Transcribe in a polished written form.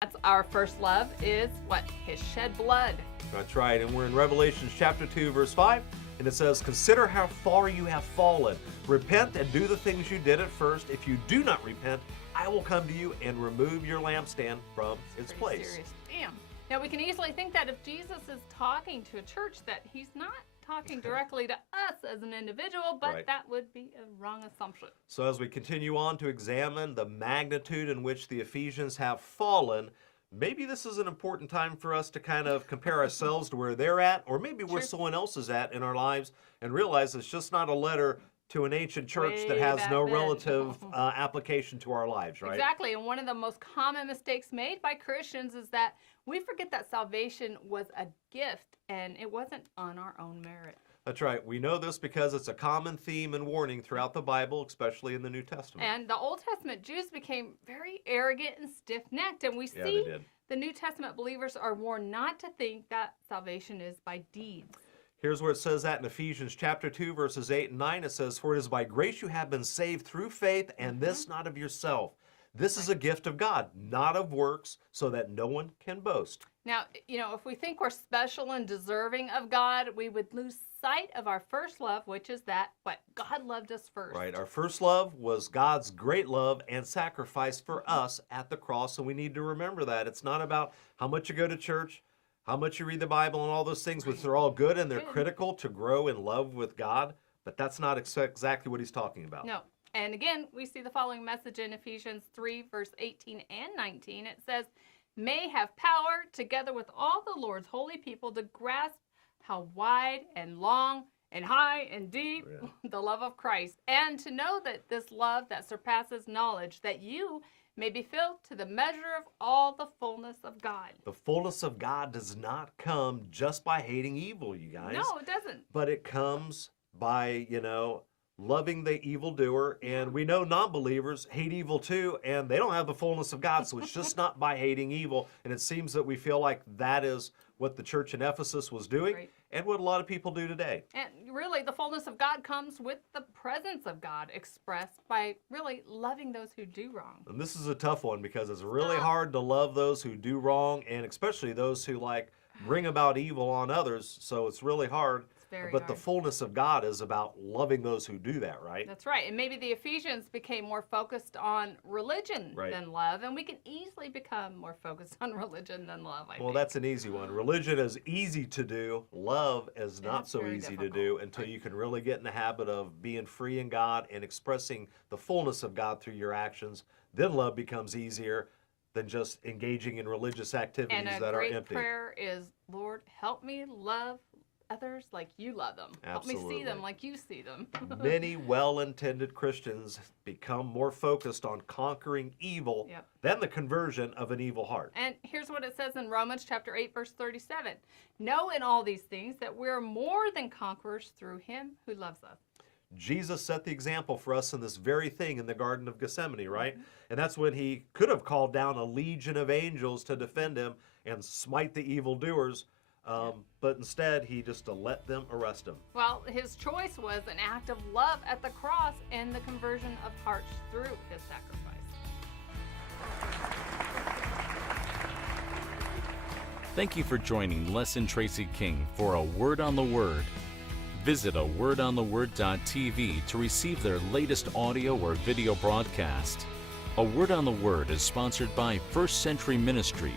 That's our first love is what? His shed blood. That's right, and we're in Revelation chapter 2, verse 5, and it says, "Consider how far you have fallen. Repent and do the things you did at first. If you do not repent, I will come to you and remove your lampstand from its place." Serious. Damn. Now we can easily think that if Jesus is talking to a church that he's not talking directly to us as an individual, but Right. that would be a wrong assumption. So as we continue on to examine the magnitude in which the Ephesians have fallen, maybe this is an important time for us to kind of compare ourselves to where they're at, or maybe where Sure. someone else is at in our lives, and realize it's just not a letter to an ancient church that Way has back no then. relative application to our lives, right? Exactly. And one of the most common mistakes made by Christians is that we forget that salvation was a gift and it wasn't on our own merit. That's right. We know this because it's a common theme and warning throughout the Bible, especially in the New Testament. And the Old Testament Jews became very arrogant and stiff-necked. And we Yeah, they see did. the New Testament believers are warned not to think that salvation is by deeds. Here's where it says that in Ephesians chapter 2, verses 8 and 9. It says, "For it is by grace you have been saved through faith, and this not of yourself. This is a gift of God, not of works, so that no one can boast." Now, if we think we're special and deserving of God, we would lose sight of our first love, which is that what God loved us first. Right. Our first love was God's great love and sacrifice for us at the cross, and we need to remember that. It's not about how much you go to church, how much you read the Bible, and all those things, which are all good and they're Good. critical to grow in love with God, but that's not exactly what he's talking about. No. And again, we see the following message in Ephesians 3, verse 18 and 19. It says, "May have power, together with all the Lord's holy people, to grasp how wide and long and high and deep the love of Christ, and to know that this love that surpasses knowledge, that you may be filled to the measure of all the fullness of God." The fullness of God does not come just by hating evil, you guys. No, it doesn't. But it comes by, loving the evildoer. And we know non-believers hate evil too, and they don't have the fullness of God. So it's just not by hating evil. And it seems that we feel like that is what the church in Ephesus was doing, Right. and what a lot of people do today. And really, the fullness of God comes with the presence of God expressed by really loving those who do wrong. And this is a tough one because it's really hard to love those who do wrong, and especially those who bring about evil on others. So it's really hard. Very But the hard. fullness of God is about loving those who do that, right? That's right. And maybe the Ephesians became more focused on religion Right. than love, and we can easily become more focused on religion than love, I Well, think. that's an easy one. Religion is easy to do. Love is not It's so very easy to difficult. do until you can really get in the habit of being free in God and expressing the fullness of God through your actions. Then love becomes easier than just engaging in religious activities And a that are great empty. prayer is, "Lord, help me love others like you love them. Help me see Absolutely. them like you see them." Many well-intended Christians become more focused on conquering evil Yep. than the conversion of an evil heart. And here's what it says in Romans chapter 8, verse 37. "Know in all these things that we're more than conquerors through him who loves us." Jesus set the example for us in this very thing in the Garden of Gethsemane, right? And that's when he could have called down a legion of angels to defend him and smite the evildoers, but instead he just let them arrest him. Well, his choice was an act of love at the cross and the conversion of hearts through his sacrifice. Thank you for joining Les and Tracy King for A Word on the Word. Visit awordontheword.tv to receive their latest audio or video broadcast. A Word on the Word is sponsored by First Century Ministry